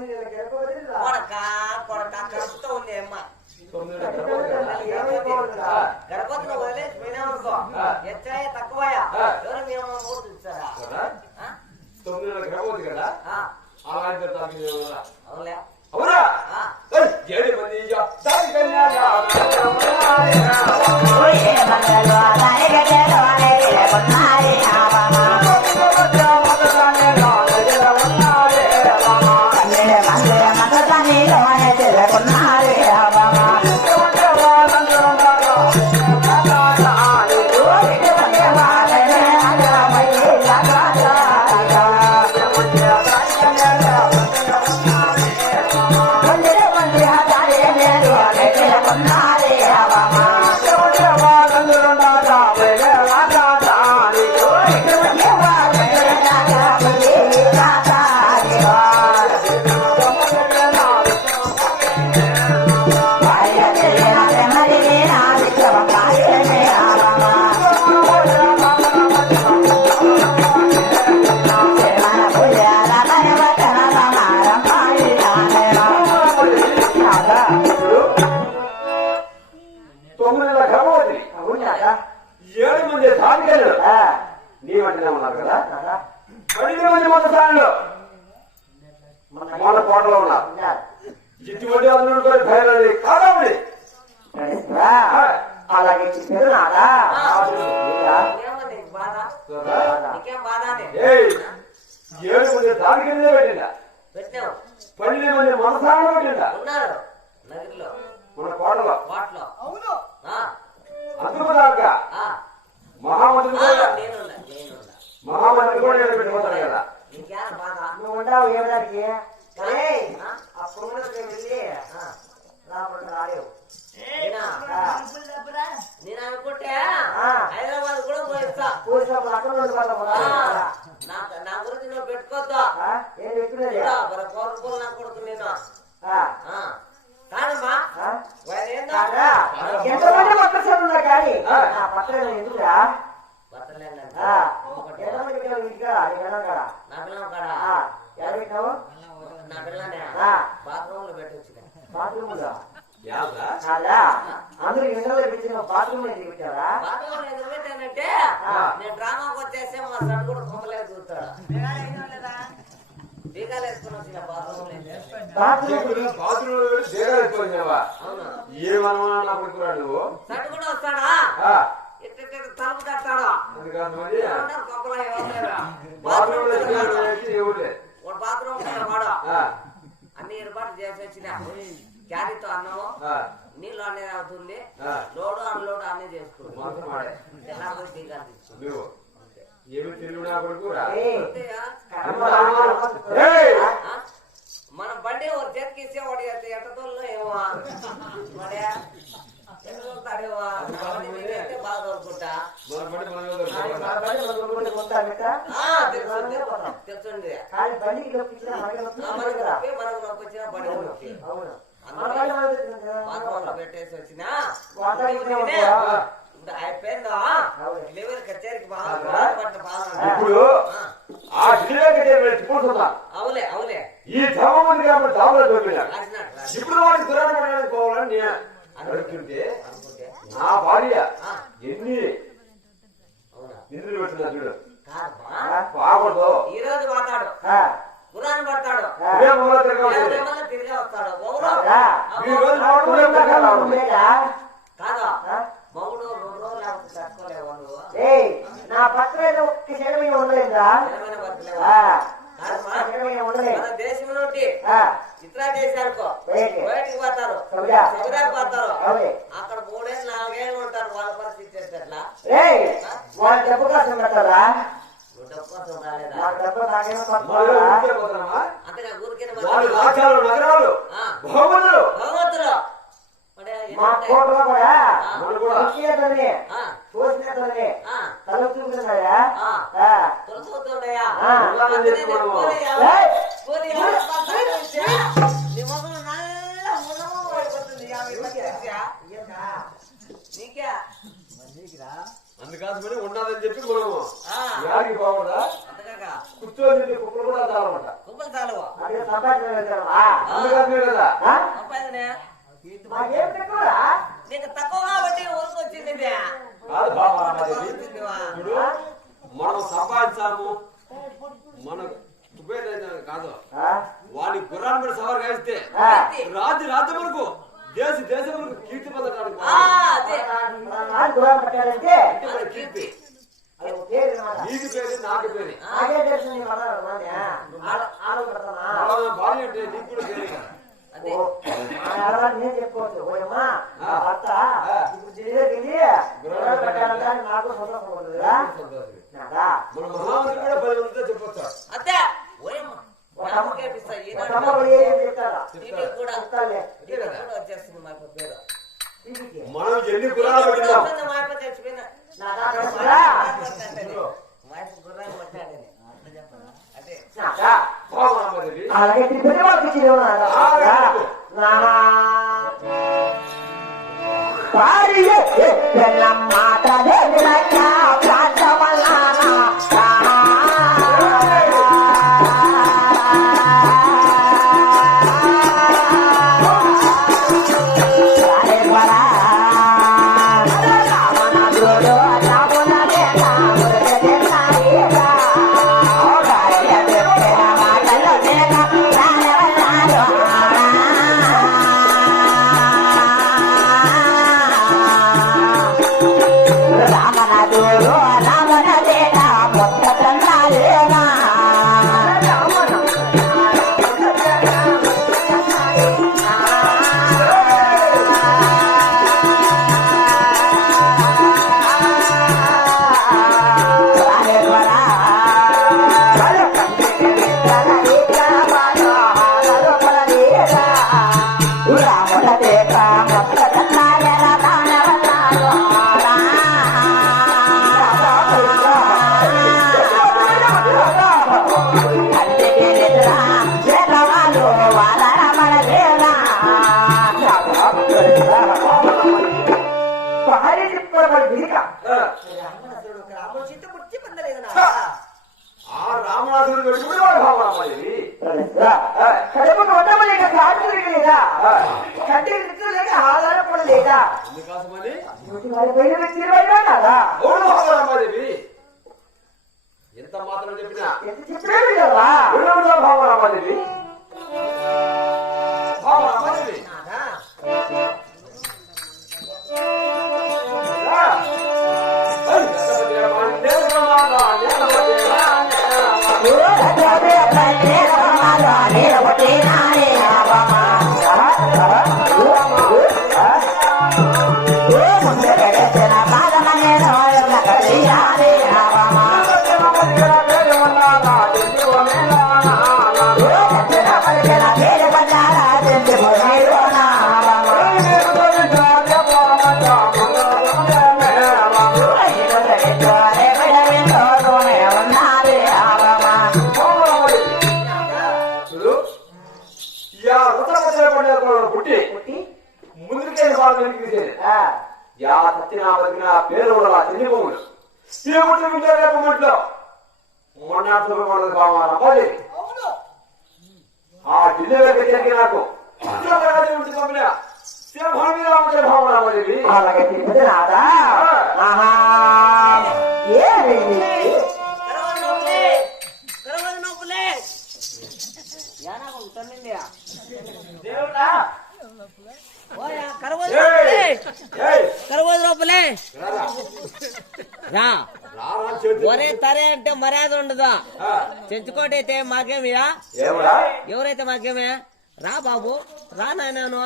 కొడక కొడక కడుపుతో ఉంది అమ్మ. వదిలేసి పోయినామనుకో తక్కువయా. ఎవరు? తొమ్మిది కదా? అలాంటి అవునా? ఏడు మంది స్థానంలో మన కోటలో ఉన్నారు అందరూ కూడా కాదండి. అలాగే చెప్పారు నాదా? ఏడు మంది సాధికలే పెట్టిందా పెట్టావు పన్నెండు మంది మన పెట్టిందా? కోటలో. వాటిలో. అవును. ఆ, అందుకు దాకా మహామంత్రి కూడా పెట్టుకుంటాను కదా. ఏమడానికి కానీ ఆ? అప్పుడు వెళ్ళి లోపల రాలేవు. నేనా? అనుకుంటే. హైదరాబాద్ కూడా పోయిస్తా. నా గురించి నువ్వు పెట్టుకోద్దా? ఏం కోరుకోలు నా కొడుకు నేను కాదమ్మా? ఎంతమంది పక్కసారి ఉన్నా కానీ? ఆ. ఎందుకురా. ఎంతమంది నా కాడ? నా పిల్లనే ఆ. బాత్రూమ్లో పెట్టొచ్చు బాత్రూమ్లో యాదా కాదా అందరూ ఎండలో పెట్టిన బాత్రూమ్లో పెట్టారా బాత్రూమ్లో పెట్టానంటే. నేను డ్రామాకి వచ్చేస్తే మా సడ్ కూడా చూస్తాడు వేసుకుని వచ్చిన బాత్రూమ్లో బాత్రూమ్ బాత్రూమ్ చేయగలిగిపోయినావా అవును ఏమన్నా నా కొడుకురా నువ్వు కూడా వస్తాడా ఇట్ట తలుపు కట్టాడు అందుకని కొప్పలో ఎవరు బాత్రూమ్లో బాత్రూమ్ చేయగలిగి ఎవరే వాడు బాత్రూమ్ వాడు ఆ, అన్ని ఏర్పాటు చేసి వచ్చిన క్యారీతో అన్నము ఆ, నీళ్ళు అనేది అవుతుంది ఆ. లోడు అన్లోడ్ అన్నీ చేసుకుంటాం మాత్రం వాడే తెల్లారి టీకాలు తీసుకుంటాం నువ్వు ఏమి తెలుగు నా కొడుకురా ఏయ్, అంతేగా? ఏయ్! ఆ? మన బండి ఒక చేతికి ఇస్తే వాడు ఎట్ట ఎట్టతోళ్ళు ఏమో వాడే ఎట్ట తోలుతాడేమో అవన్నీ మీరైతే బాగా తోలుకుంటా మన బండి మనమే ఆయన మన కానీ నొప్పించిన మనకి నొప్పి మనకు బండి నొప్పి అవును. మన బండి మనకి తెలుసు కదా. బాత్రూమ్లో పెట్టేసి వచ్చిన. ఇప్పుడు. ఉందా? ఇప్పుడు ఇప్పుడు ఆ, అవులే అవులే. ఈ ధర్మమంది కాబట్టి దావలో దొరికినా రాసినట్టు రాసి ఇప్పుడు వాడికి దురాడపడడానికి పోవాలని నేను అడుగుతుంటే అనుకుంటే నా భార్య ఎన్ని అవునా? నిధులు పెట్టినా చూడు. కాదమ్మా. బాగుండదు ఈ రోజు ఆ, గురాన్ని పడతాడు. తిరిగి వస్తాడు. కాదు, ఉండలేదు మన దేశం నుండి ఆ, ఇతర దేశాలకు బయటికి. బయటికి పోతారు. సౌదా. సౌదాకు పోతారు. అవునే. అక్కడ మూడేళ్ళు నాలుగేళ్ళు ఉంటారు వాళ్ళ పరిస్థితి ఎట్లా? డబ్బు కోసం పెట్టారా మా కోటలో కూడా ఆ, తల చూపుతున్నాయా అందుకాదు ఉండదని చెప్పి మనము ఆ. యాడికి పోకూడదా అంతగా కూర్చొని కుక్కలు కూడా తాగమంట కుప్పలు చాలువ అదే సంపాదన కదా? తక్కువరా? నీకు తక్కువ కాబట్టి ఊరికి వచ్చింది. కాదు? ఇప్పుడు మనం సంపాదించాము మన తుపేదైన కాదు? వాడి గుర్రాన్ని కూడా సవారు కాయిస్తే ఆ. రాత్రి రాత్రి వరకు దేశ దేశం వరకు కీర్తి పొందడానికి కీర్తి పేరు. నీకు పేరు నాకు భార్య అంటే నీకు కూడా పేరు కదా. అదే. ఓ, మా ఆడవాళ్ళు నేను చెప్పుకోవచ్చు. ఓయమ్మా నా భర్త ఆ. ఇప్పుడు ఢిల్లీకి వెళ్ళి దూరం పెట్టాలంటే అది నాకు సంతోషం ఉంటుందిగా సంతోషమే. నాదా మన మహామంత్రి కూడా పది మందితో చెప్పొచ్చు. అదే ఓయమ్మ నాకు కేపిస్తా మా భార్య చెప్పుకోవాలి వినిక ఆ, రామనాథుడు రాముడు చింత పుట్టి పొందలేదు నా ఆ రామనాథుడు పెట్టుకుని వాడు బాబా రామాదేవి కడుపుకు ఉండమలేక కాల్చులు లేదా కంటి నిద్ర లేక ఆధారపడలేదా కాదా ఎంత మాత్రం చెప్పినా ఎంత కదా వినవుడా బతికిన పేరు ఉండలా తిని భూములు ఈ ముట్టు వింటే రేపు ముట్లో మొన్నట్లు మనది బాగా రమ్మది ఆ ఢిల్లీ వరకు జరిగి నాకు. భావన అలాగే తిరుపతి రాదా నొప్పులే రారా. రా. ఒరే తరే అంటే మర్యాద ఉండదు? ఆ, చెంచుకోటి అయితే మాకేమియా ఏమరా ఎవరైతే మాకేమే రా బాబు. రా నాయనా